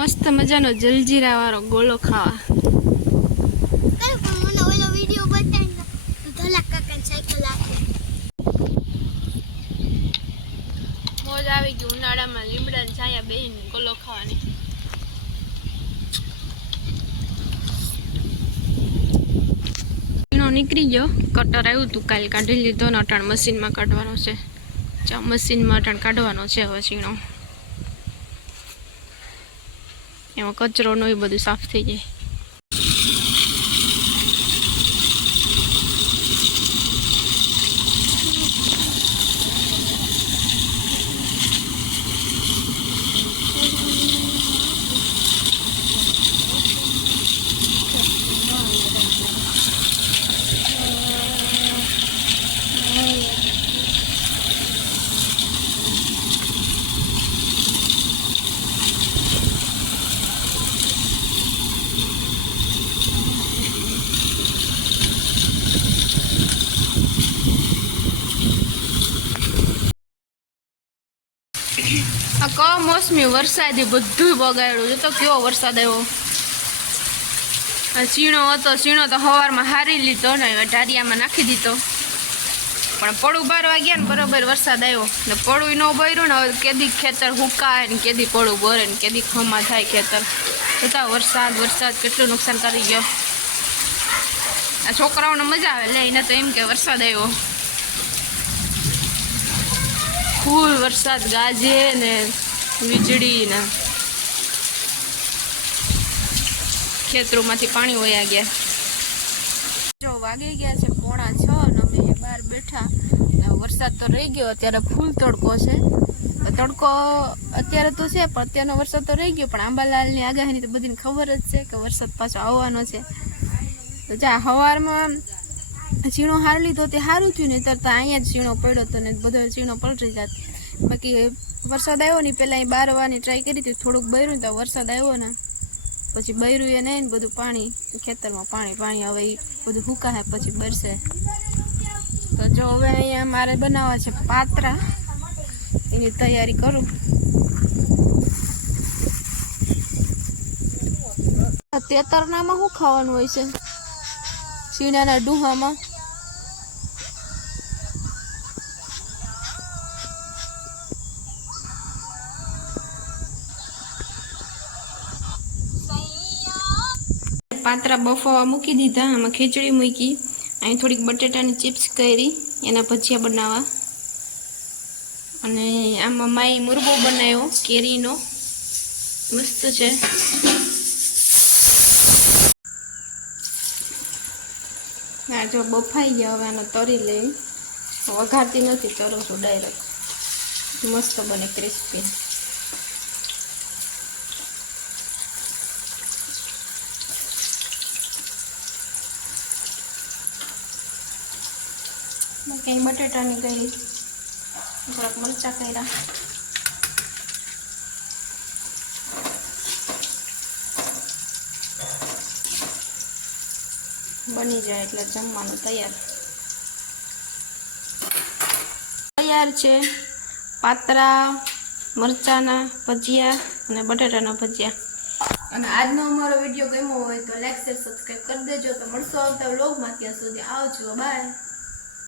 મસ્ત મજાનો જલજીરા વાળો ગોળો ખાવા. મને ઓલો વિડિયો બતાવ્યો તો ધલા કાકા સાયકલ આપે. મોજ આવી ગઈ ઉનાળામાં લીમડાની છાયા બેહીને ગોળો ખાવાની. ઝીણો નીકળી ગયો, કટર આવ્યું હતું કાલે કાઢી લીધો ને અટાણ મશીનમાં કાઢવાનો છે. મશીનમાં અટાણ કાઢવાનો છે હવે ઝીણો. એમાં કચરો નો એ બધું સાફ થઈ જાય. આ કમોસમી વરસાદે બધું બગાડ્યું. તો કેવો વરસાદ આવ્યો. સીણો હતો, સીણો તો સવારમાં હારી લીધો ને ઢારિયામાં નાખી દીધો, પણ પડું બારવા ગયા ને બરોબર વરસાદ આવ્યો ને પડું ન ભર્યું ને. હવે કેદી ખેતર હુકાય ને કેદી પડું ભરે ને કેદી ખમા થાય ખેતર. બધા વરસાદ કેટલું નુકસાન કરી ગયો. આ છોકરાઓને મજા આવે લે, એને તો એમ કે વરસાદ આવ્યો. ફૂલ વરસાદ ગાજે ને વીજળી ને ખેતરોમાંથી પાણી વયા ગયા. જો વાગી ગયા છે 5:30 ને અમે બહાર બેઠા. વરસાદ તો રહી ગયો, અત્યારે ફૂલ તડકો છે. તડકો અત્યારે તો છે પણ અત્યારનો વરસાદ તો રહી ગયો. પણ આંબાલાલની આગાહીની તો બધીને ખબર જ છે કે વરસાદ પાછો આવવાનો છે. તો જા સવારમાં ઝીણો હાર લીધો તે સારું થયું, નહીં તરતા અહીંયા જ ઝીણો પડ્યો હતો ને બધો ઝીણો પલટી જાત. બાકી વરસાદ આવ્યો ને પહેલાં અહીં બારવાની ટ્રાય કરી હતી, થોડુંક બૈરું તો વરસાદ આવ્યો ને પછી બૈરું એ નહીં ને બધું પાણી ખેતરમાં પાણી હવે એ બધું હુકાશે પછી બરસે. તો જો હવે અહીંયા મારે બનાવવા છે પાત્રા, એની તૈયારી કરું. તેતરનામાં શું ખાવાનું હોય છે? સીણાના ડુહામાં પાત્રા બફાવા મૂકી દીધા. આમાં ખીચડી મૂકી, અહીં થોડીક બટેટાની ચિપ્સ કરી, એના ભજીયા બનાવવા. અને આમાં માઈ મુરબો બનાવ્યો કેરીનો, મસ્ત છે. હા જો બફાઈ ગયા, હવે આનો તરી લઈ. વઘારતી નથી, તરું છું ડાયરેક્ટ. મસ્ત બને ક્રિસ્પી. બાકી બટેટાની કરી, થોડાક મરચાં કર્યા. બની જાય એટલે જમવાનું તૈયાર છે. પાત્રા, મરચાના ભજીયા અને બટાટાના ભજીયા. અને આજનો અમારો વિડીયો ગમ્યો હોય તો લાઈક શેર સબસ્ક્રાઈબ કરી દેજો. તો મળશો આવતા વ્લોગમાં, ત્યાં સુધી આવજો, બાય.